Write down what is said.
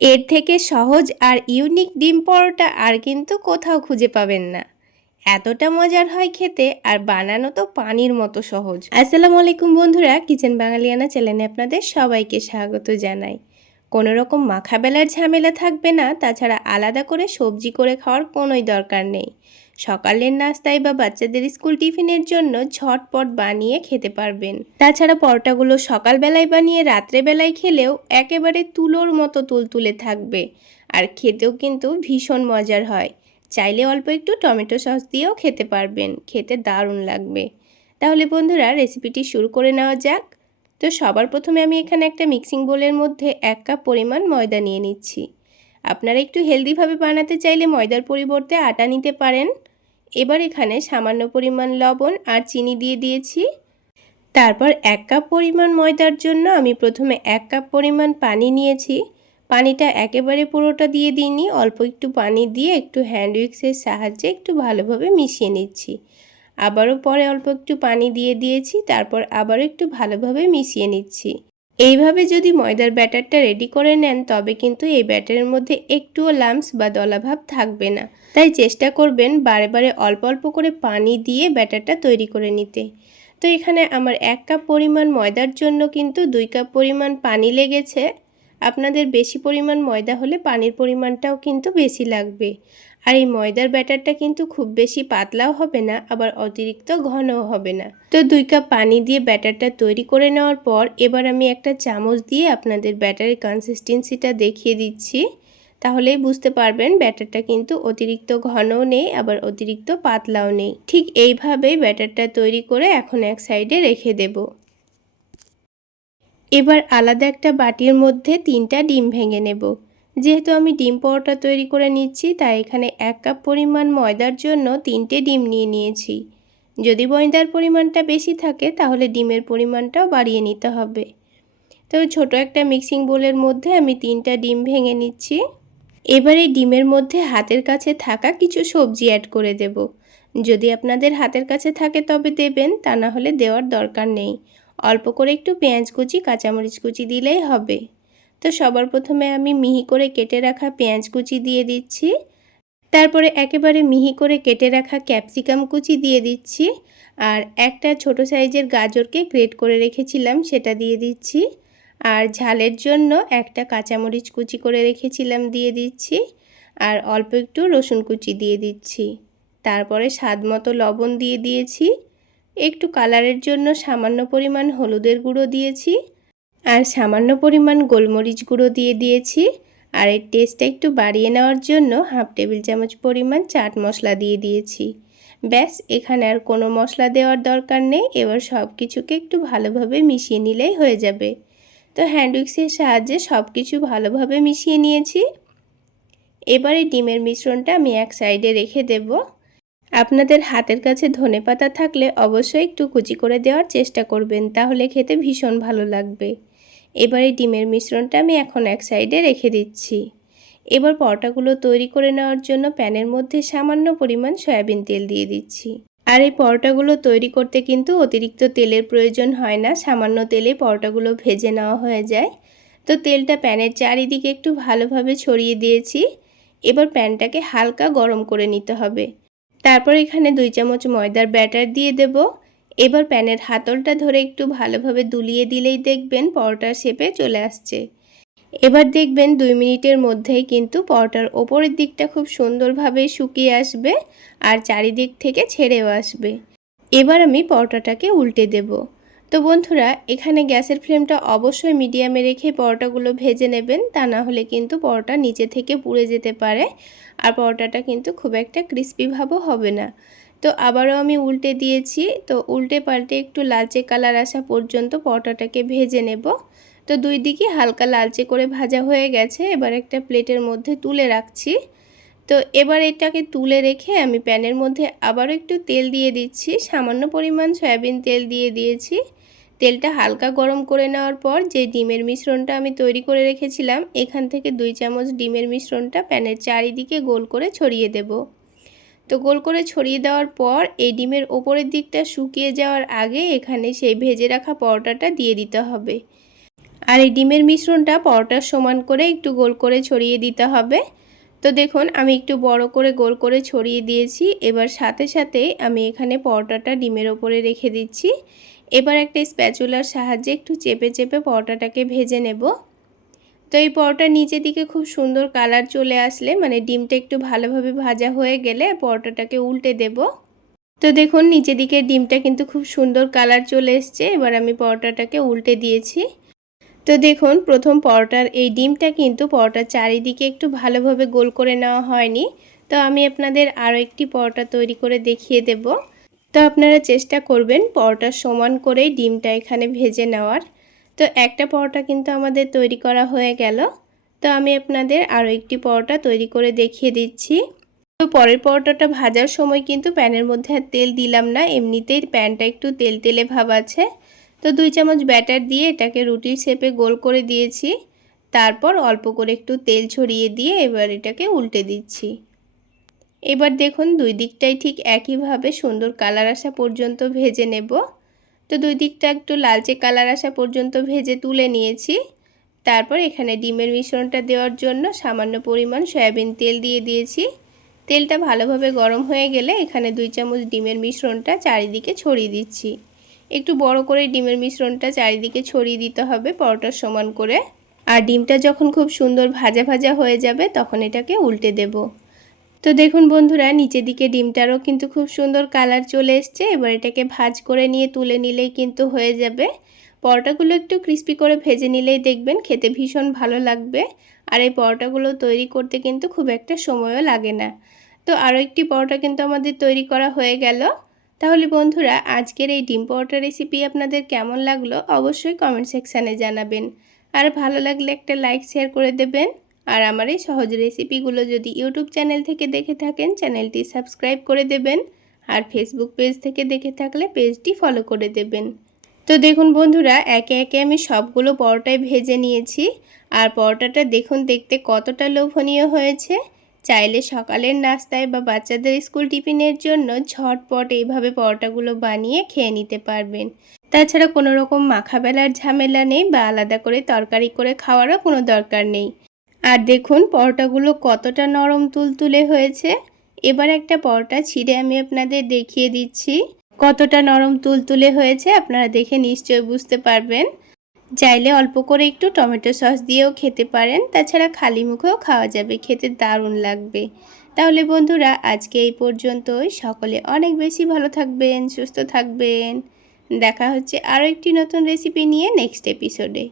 এর থেকে সহজ আর ইউনিক ডিম পরোটা আর কিন্তু কোথাও খুঁজে পাবেন না। এতটা মজার হয় খেতে আর বানানো তো পানির মতো সহজ। আসসালামু আলাইকুম বন্ধুরা কিচেন বাঙালিয়ানা চ্যানেলে আপনাদের সবাইকে স্বাগত জানাই। কোনো রকম মাখাবেলার ঝামেলা থাকবে না, তাছাড়া আলাদা করে সবজি করে খাওয়ার কোনোই দরকার নেই। সকালের নাস্তায় বা বাচ্চাদের স্কুল টিফিনের জন্য ঝটপট বানিয়ে খেতে পারবেন। তাছাড়া পরোটাগুলো সকালবেলায় বানিয়ে রাত্রেবেলায় খেলেও একেবারে তুলোর মতো তুলতুলে থাকবে। আর খেতেও কিন্তু ভীষণ মজার হয়। চাইলে অল্প একটু টমেটো সস দিয়েও খেতে পারবেন। খেতে দারুণ লাগবে। তাহলে বন্ধুরা, রেসিপিটি শুরু করে নেওয়া যাক। তো সবার প্রথমে আমি এখানে একটা মিক্সিং বোলের মধ্যে এক কাপ পরিমাণ ময়দা নিয়ে নিচ্ছি। আপনারা একটু হেলদিভাবে বানাতে চাইলে ময়দার পরিবর্তে আটা নিতে পারেন। এবার এখানে সামান্য পরিমাণ লবণ আর চিনি দিয়ে দিয়েছি। তারপর এক কাপ পরিমাণ ময়দার জন্য আমি প্রথমে এক কাপ পরিমাণ পানি নিয়েছি। পানিটা একেবারে পুরোটা দিয়ে দিইনি, অল্প একটু পানি দিয়ে একটু হ্যান্ড উইক্সের সাহায্যে একটু ভালোভাবে মিশিয়ে নিচ্ছি। আবারও পরে অল্প একটু পানি দিয়ে দিয়েছি, তারপর আবারও একটু ভালোভাবে মিশিয়ে নিচ্ছি। এইভাবে যদি ময়দার ব্যাটারটা রেডি করে নেন, তবে কিন্তু এই ব্যাটারের মধ্যে একটুও লাম্পস বা দলাভাব থাকবে না। তাই চেষ্টা করবেন বারে বারে অল্প অল্প করে পানি দিয়ে ব্যাটারটা তৈরি করে নিতে। তো এখানে আমার এক কাপ পরিমাণ ময়দার জন্য কিন্তু দুই কাপ পরিমাণ পানি লেগেছে। আপনাদের বেশি পরিমাণ ময়দা হলে পানির পরিমাণটাও কিন্তু বেশি লাগবে। আর এই ময়দার ব্যাটারটা কিন্তু খুব বেশি পাতলাও হবে না, আবার অতিরিক্ত ঘনও হবে না। তো দুই কাপ পানি দিয়ে ব্যাটারটা তৈরি করে নেওয়ার পর এবার আমি একটা চামচ দিয়ে আপনাদের ব্যাটারের কনসিস্টেন্সিটা দেখিয়ে দিচ্ছি। তাহলেই বুঝতে পারবেন ব্যাটারটা কিন্তু অতিরিক্ত ঘনও নেই, আবার অতিরিক্ত পাতলাও নেই। ঠিক এইভাবেই ব্যাটারটা তৈরি করে এখন এক সাইডে রেখে দেব। এবার আলাদা একটা বাটির মধ্যে তিনটা ডিম ভেঙে নেব। যেহেতু আমি ডিম পরোটা তৈরি করে নিচ্ছি, তাই এখানে এক কাপ পরিমাণ ময়দার জন্য তিনটে ডিম নিয়ে নিয়েছি। যদি ময়দার পরিমাণটা বেশি থাকে, তাহলে ডিমের পরিমাণটাও বাড়িয়ে নিতে হবে। তো ছোট একটা মিক্সিং বোলের মধ্যে আমি তিনটা ডিম ভেঙে নিচ্ছি। এবার এই ডিমের মধ্যে হাতের কাছে থাকা কিছু সবজি অ্যাড করে দেব। যদি আপনাদের হাতের কাছে থাকে তবে দেবেন, তা না হলে দেওয়ার দরকার নেই। অল্প করে একটু পেঁয়াজ কুচি, কাঁচামরিচ কুচি দিলেই হবে। তো সবার প্রথমে আমি মিহি করে কেটে রাখা পেঁয়াজ কুচি দিয়ে দিচ্ছি। তারপরে একেবারে মিহি করে কেটে রাখা ক্যাপসিকাম কুচি দিয়ে দিচ্ছি। আর একটা ছোট সাইজের গাজরকে গ্রেট করে রেখেছিলাম, সেটা দিয়ে দিচ্ছি। আর ঝালের জন্য একটা কাঁচামরিচ কুচি করে রেখেছিলাম, দিয়ে দিচ্ছি। আর অল্প একটু রসুন কুচি দিয়ে দিচ্ছি। তারপরে স্বাদ মতো লবণ দিয়ে দিয়েছি। একটু কালারের জন্য সামান্য পরিমাণ হলুদের গুঁড়ো দিয়েছি আর সামান্য পরিমাণ গোলমরিচ গুঁড়ো দিয়ে দিয়েছি আর এর টেস্টটা একটু বাড়িয়ে নেওয়ার জন্য হাফ টেবিল চামচ পরিমাণ চাট মশলা দিয়ে দিয়েছি। ব্যাস, এখানে আর কোনো মশলা দেওয়ার দরকার নেই। এবার সব কিছুকে একটু ভালোভাবে মিশিয়ে নিলেই হয়ে যাবে। তো হ্যান্ড উইক্সের সাহায্যে সব কিছু ভালোভাবে মিশিয়ে নিয়েছি। এবারে ডিমের মিশ্রণটা আমি এক সাইডে রেখে দেব। আপনাদের হাতের কাছে ধনে পাতা থাকলে অবশ্যই একটু কুচি করে দেওয়ার চেষ্টা করবেন, তাহলে খেতে ভীষণ ভালো লাগবে। এবারে ডিমের মিশ্রণটা আমি এখন এক সাইডে রেখে দিচ্ছি। এবার পরোটাগুলো তৈরি করে নেওয়ার জন্য প্যানের মধ্যে সামান্য পরিমাণ সয়াবিন তেল দিয়ে দিচ্ছি। আর এই পরোটাগুলো তৈরি করতে কিন্তু অতিরিক্ত তেলের প্রয়োজন হয় না, সামান্য তেলে পরোটাগুলো ভেজে নেওয়া হয়ে যায়। তো তেলটা প্যানের চারিদিকে একটু ভালোভাবে ছড়িয়ে দিয়েছি। এবার প্যানটাকে হালকা গরম করে নিতে হবে। তারপর এখানে দুই চামচ ময়দার ব্যাটার দিয়ে দেব। এবার প্যানের হাতলটা ধরে একটু ভালোভাবে দুলিয়ে দিলেই দেখবেন পরোটার শেপে চলে আসছে। এবার দেখবেন দুই মিনিটের মধ্যেই কিন্তু পরোটার ওপরের দিকটা খুব সুন্দরভাবে শুকিয়ে আসবে আর চারিদিক থেকে ছেড়েও আসবে। এবার আমি পরোটাটাকে উল্টে দেব। তো বন্ধুরা, এখানে গ্যাসের ফ্লেমটা অবশ্যই মিডিয়ামে রেখে পরোটাগুলো ভেজে নেবেন। তা না হলে কিন্তু পরোটা নিচে থেকে পুড়ে যেতে পারে আর পরোটাটা কিন্তু খুব একটা ক্রিস্পিভাবও হবে না। তো আবারও আমি উল্টে দিয়েছি। তো উল্টে পাল্টে একটু লালচে কালার আসা পর্যন্ত পরোটাটাকে ভেজে নেব। তো দুই দিকে হালকা লালচে করে ভাজা হয়ে গেছে। এবার একটা প্লেটের মধ্যে তুলে রাখছি। তো এবার এটাকে তুলে রেখে আমি প্যানের মধ্যে আবারও একটু তেল দিয়ে দিচ্ছি। সামান্য পরিমাণ সয়াবিন তেল দিয়ে দিয়েছি। তেলটা হালকা গরম করে নেওয়ার পর যে ডিমের মিশ্রণটা আমি তৈরি করে রেখেছিলাম, এখান থেকে দুই চামচ ডিমের মিশ্রণটা প্যানের চারিদিকে গোল করে ছড়িয়ে দেব। তো গোল করে ছড়িয়ে দেওয়ার পর এই ডিমের ওপরের দিকটা শুকিয়ে যাওয়ার আগে এখানে সেই ভেজে রাখা পরোটাটা দিয়ে দিতে হবে। আর এই ডিমের মিশ্রণটা পরোটার সমান করে একটু গোল করে ছড়িয়ে দিতে হবে। তো দেখুন, আমি একটু বড় করে গোল করে ছড়িয়ে দিয়েছি। এবার সাথে সাথে আমি এখানে পরোটাটা ডিমের ওপরে রেখে দিচ্ছি। এবার একটা স্প্যাচুলার সাহায্যে একটু চেপে চেপে পরোটাটাকে ভেজে নেব। তো এই পরোটার নিচের দিকে খুব সুন্দর কালার চলে আসলে মানে ডিমটা একটু ভালোভাবে ভাজা হয়ে গেলে পরোটাটাকে উল্টে দেব। তো দেখুন, নিচের দিকে ডিমটা কিন্তু খুব সুন্দর কালার চলে এসছে, এবার আমি পরোটাটাকে উল্টে দিয়েছি। তো দেখুন, প্রথম পরোটার এই ডিমটা কিন্তু পরোটার চারিদিকে একটু ভালোভাবে গোল করে নেওয়া হয়নি। তো আমি আপনাদের আরও একটি পরোটা তৈরি করে দেখিয়ে দেব। তো আপনারা চেষ্টা করবেন পরোটা সমান করেই ডিমটা এখানে ভেজে নেওয়ার। তো একটা পরোটা কিন্তু আমাদের তৈরি করা হয়ে গেল। তো আমি আপনাদের আরও একটি পরোটা তৈরি করে দেখিয়ে দিচ্ছি। তো পরের পরোটাটা ভাজার সময় কিন্তু প্যানের মধ্যে আর তেল দিলাম না, এমনিতেই প্যানটা একটু তেল তেলে ভাব আছে। তো দুই চামচ ব্যাটার দিয়ে এটাকে রুটির শেপে গোল করে দিয়েছি। তারপর অল্প করে একটু তেল ছড়িয়ে দিয়ে এবার এটাকে উল্টে দিচ্ছি। এবার দেখুন দুই দিকটাই ঠিক একইভাবে সুন্দর কালার আসা পর্যন্ত ভেজে নেব। তো দুই দিকটা একটু লালচে কালার আসা পর্যন্ত ভেজে তুলে নিয়েছি। তারপর এখানে ডিমের মিশ্রণটা দেওয়ার জন্য সামান্য পরিমাণ সয়াবিন তেল দিয়ে দিয়েছি। তেলটা ভালোভাবে গরম হয়ে গেলে এখানে দুই চামচ ডিমের মিশ্রণটা চারিদিকে ছড়িয়ে দিচ্ছি। একটু বড় করে ডিমের মিশ্রণটা চারিদিকে ছড়িয়ে দিতে হবে পরোটার সমান করে। আর ডিমটা যখন খুব সুন্দর ভাজা ভাজা হয়ে যাবে তখন এটাকে উল্টে দেব। তো দেখুন বন্ধুরা, নিচের দিকে ডিমটারও কিন্তু খুব সুন্দর কালার চলে এসছে। এবার এটাকে ভাজ করে নিয়ে তুলে নিলেই কিন্তু হয়ে যাবে। পরোটাগুলো একটু ক্রিস্পি করে ভেজে নিলেই দেখবেন খেতে ভীষণ ভালো লাগবে। আর এই পরোটাগুলো তৈরি করতে কিন্তু খুব একটা সময়ও লাগে না। তো আরও একটি পরোটা কিন্তু আমাদের তৈরি করা হয়ে গেল। তাহলে বন্ধুরা, আজকের এই ডিম পরোটা রেসিপি আপনাদের কেমন লাগল অবশ্যই কমেন্ট সেকশানে জানাবেন। আর ভালো লাগলে একটা লাইক শেয়ার করে দেবেন। আর আমার এই সহজ রেসিপিগুলো যদি ইউটিউব চ্যানেল থেকে দেখে থাকেন চ্যানেলটি সাবস্ক্রাইব করে দেবেন আর ফেসবুক পেজ থেকে দেখে থাকলে পেজটি ফলো করে দেবেন। তো দেখুন বন্ধুরা, একে একে আমি সবগুলো পরোটায় ভেজে নিয়েছি আর পরোটাটা দেখুন দেখতে কতটা লোভনীয় হয়েছে। চাইলে সকালের নাস্তায় বা বাচ্চাদের স্কুল টিফিনের জন্য ঝটপট এইভাবে পরোটাগুলো বানিয়ে খেয়ে নিতে পারবেন। তাছাড়া কোনো রকম মাখা বেলার ঝামেলা নেই বা আলাদা করে তরকারি করে খাওয়ারও কোনো দরকার নেই। আর দেখুন, পরোটাগুলো কতটা নরম তুলতুলে হয়েছে। এবার একটা পরোটা ছিঁড়ে আমি আপনাদের দেখিয়ে দিচ্ছি। কতটা নরম তুলতুলে হয়েছে আপনারা দেখে নিশ্চয়ই বুঝতে পারবেন। চাইলে অল্প করে একটু টমেটো সস দিয়েও খেতে পারেন। তাছাড়া খালি মুখেও খাওয়া যাবে, খেতে দারুণ লাগবে। তাহলে বন্ধুরা, আজকে এই পর্যন্তই। সকলে অনেক বেশি ভালো থাকবেন, সুস্থ থাকবেন। দেখা হচ্ছে আরও একটি নতুন রেসিপি নিয়ে নেক্সট এপিসোডে